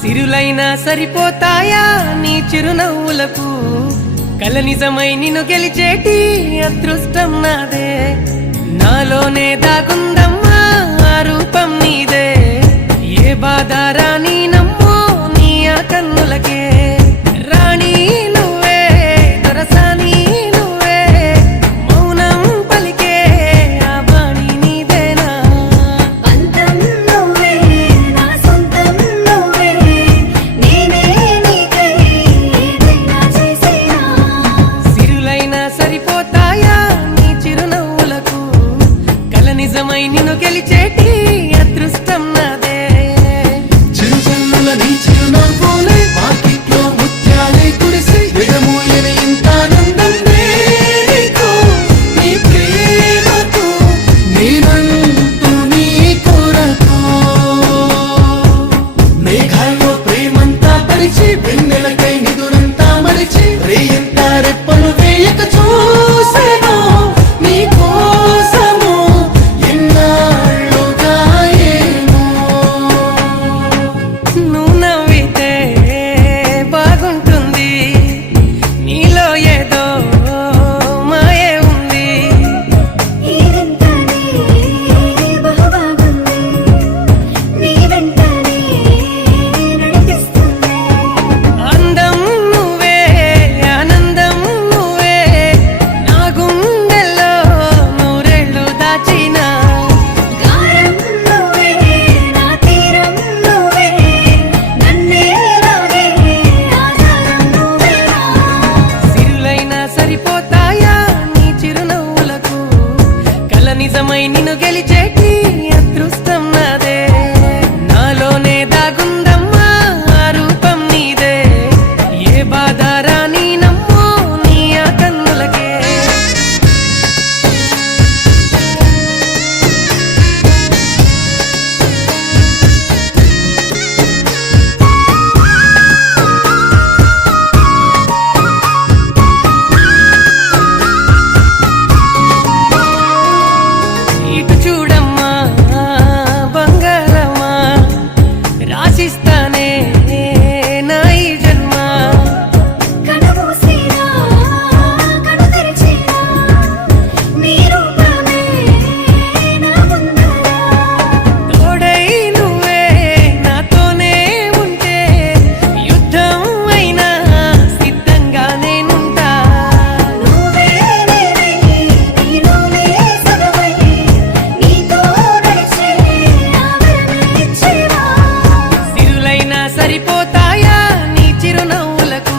సిరులైనా సరిపోతాయా నీ చిరునవ్వులకు, కల నిజమై నిన్ను గెలిచేటి అదృష్టం నాదే. నాలోనే దాగుందమ్మా ఆ రూపం నీదే, ఏ బాధ రాని నమ్మో నీ ఆ కన్నులకే. రాణి నువ్వే, దొరసాని నువ్వే, మౌనం పలికే ఆ బాణి నీదేనా. పంతం నువ్వే, నా సొంతం నువ్వే, నేనే నీకై ఏదైనా చేసేనా. సిరులైనా సరిపోతాయా నీ చిరునవ్వులకు, కల నిజమై నిన్ను గెలిచేటి అదృష్టం నాదే. చిరుజల్లుల నీ చిరునవ్వులే వాకిట్లో ముత్యాలే కురిసి విడమూయని ఇంత ఆనందం నీకు, నీ ప్రేమకు నేనంటూ నీ కొరకు. మేఘాల్లో ప్రేమంతా పరిచి వెన్నెలకై నిదురంతా మరిచి రేయంతా రెప్పలు వేయక చూసెను నీ కోసము ఎన్నాళ్ళుగా ఏమో. నువ్వు నవ్వితే బాగుంటుంది, నీలో ఏదో మాయే ఉంది. ఈ వింతనే బహుబాగుంది, నీ వెంటనే నడిపిస్తుంది. అందం నువ్వే, ఆనందం నువ్వే, నా గుండెల్లో నూరేళ్ళు దాచిన. గారం నువ్వే, నా తీరం నువ్వే, నన్నే లాగే ఆధారం నువ్వేనా. సిరులైనా సరిపోతాయా నీ చిరునవ్వులకు, కల నిజమై నిన్ను గెలిచేటి అదృష్టం నాదే. నాలోనే దాగుందమ్మా ఆ రూపం నీదే, ఏ బాధ రాని నమ్మో నీ ఆ కన్నులకే. ఇటు చూడమ్మా బంగారమ్మా, రాసిస్తానే నా ఈ జన్మ. కనుమూసినా, కను తెరిచినా, నీ రూపమే నా ముందర. తోడై నువ్వే నాతోనే ఉంటే, యుద్ధం అయినా సిద్ధంగా నేనుంటా. నువ్వే నేనై, నీలోనే సగమై, నీతో నడిచే ఆవరణ ఇచ్చేవా. సిరులైనా సరిపోతాయా నీ చిరునవ్వులకు,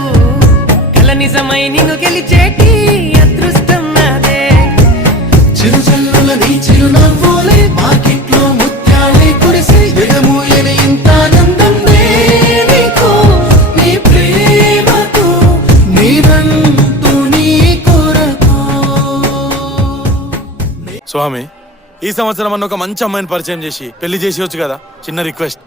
కల నిజమై నిన్ను గెలిచేటి అదృష్టం నాదే. చిరుజల్లుల నీ చిరునవ్వులే వాకిట్లో ముత్యాలే కురిసి విడమూయని ఇంత ఆనందం నీకు, నీ ప్రేమకు నేనంటూ నీ కొరకు. స్వామి, ఈ సంవత్సరం అన్న ఒక మంచి అమ్మాయిని పరిచయం చేసి పెళ్లి చేసేయచ్చు కదా. చిన్న రిక్వెస్ట్.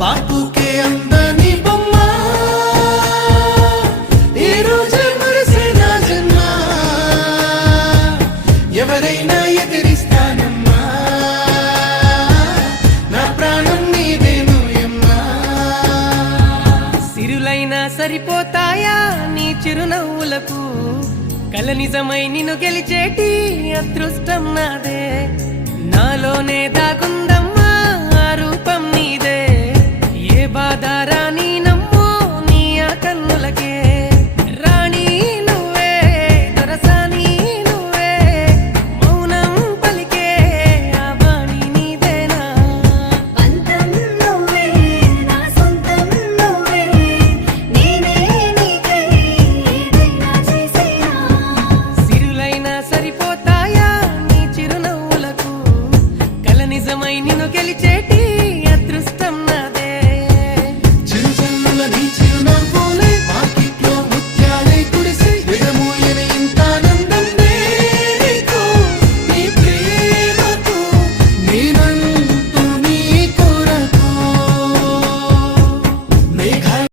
బాపుకే అందని బొమ్మ, ఈ రోజే మురిసే నా జన్మ. ఎవరైనా ఎదిరిస్తానమ్మా, నా ప్రాణం నీదేను ఎమ్మా. సిరులైనా సరిపోతాయా నీ చిరునవ్వులకు, కల నిజమై నిన్ను గెలిచేటి అదృష్టం నాదే. నాలోనే దాగుందమ్మా ఆ రూపం నీదే, ఏ బాధ రాని